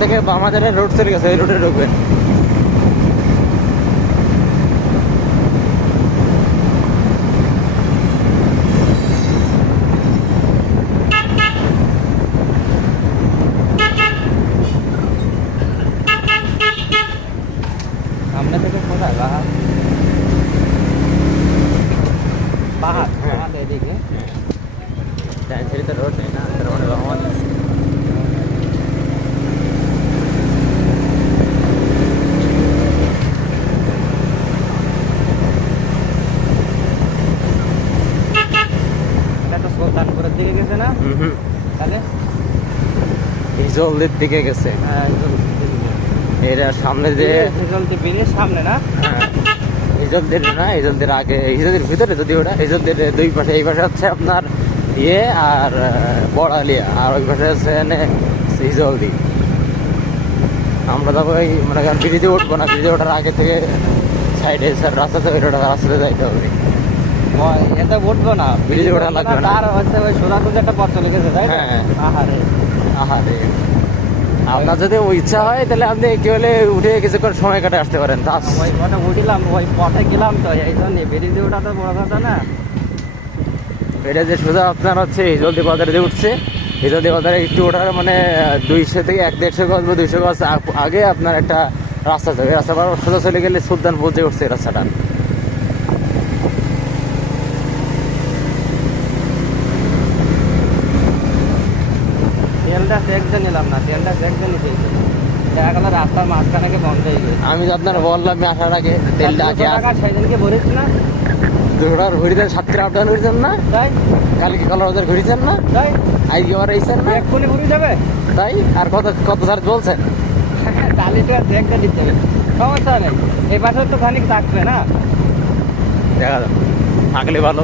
থেকে বামাজারের রোড চলে গেছে, ওই রোডে ঢুকবেন। সামনে থেকে কোথায় পাহাড়? পাহাড়, পাহাড় এদিকে ডান সাইডে রোড নেই না, তার মানে বামাজার। সুলতানপুরের দিকে গেছে না? তাহলে হিজলদির দিকে গেছে। হ্যাঁ, এরা সামনে যে হিজলদি ব্রিজের সামনে না? হ্যাঁ, হিজলদির না, হিজলদির আগে, হিজলদির ভিতরে যদি ওটা, হিজলদির দুই পাশে, এই পাশে হচ্ছে আপনার ইয়ে আর বড়ালিয়া, আর ওই পাশে হচ্ছে হিজলদি। আমরা যাবো এই মানে ব্রিজে উঠবো না, ব্রিজে ওঠার আগে থেকে সাইডে রাস্তা থেকে রাস্তাতে যাইতে হবে। এতে উঠবো না, ব্রিজে ওঠা লাগবে না, আর হচ্ছে ওই সোনাপুরে একটা পথ চলে গেছে, তাই না? আহারে আহারে, আপনার যদি ইচ্ছা হয় তাহলে আপনি কি হলে উঠে কিছুক্ষণ সময় কাটে আসতে পারেন। ওই পথে উঠিলাম, ওই পথে গেলাম, তো এই জন্য ব্রিজে ওঠা তো বড় কথা না। এটা যে সোজা আপনার হচ্ছে হিজলদি বাজারে যে উঠছে, হিজলদি বাজারে একটু ওঠার মানে 200 থেকে 150 গজ বা 200 গজ আগে আপনার একটা রাস্তা যাবে, রাস্তা সোজা চলে গেলে সুলতানপুর যে উঠছে রাস্তাটা। তেলটা একজন নিলাম না, তেলটা একজনই দিয়েছে, দেখা গেল রাস্তার মাঝখানে বন্ধ হয়ে গেছে। আমি তো আপনার বললাম আসার আগে তেলটা আগে সেদিনকে ভরেছি না, 200 টাকার ঘুরিতেন, 7 আপ ডাউন ঘুরিতেন না? তাই কালকে কলার বাজার ঘুরিতেন না? তাই আজকে আবার এইছেন না, এক্ষুনি ঘুরে যাবে। তাই আর কত কত চার্জ বলছেন? তাহলে তো দেখতে দিতে হবে, সমস্যা নেই, এই পাশে তো খানিক থাকবে না, দেখা যাবে থাকলে ভালো।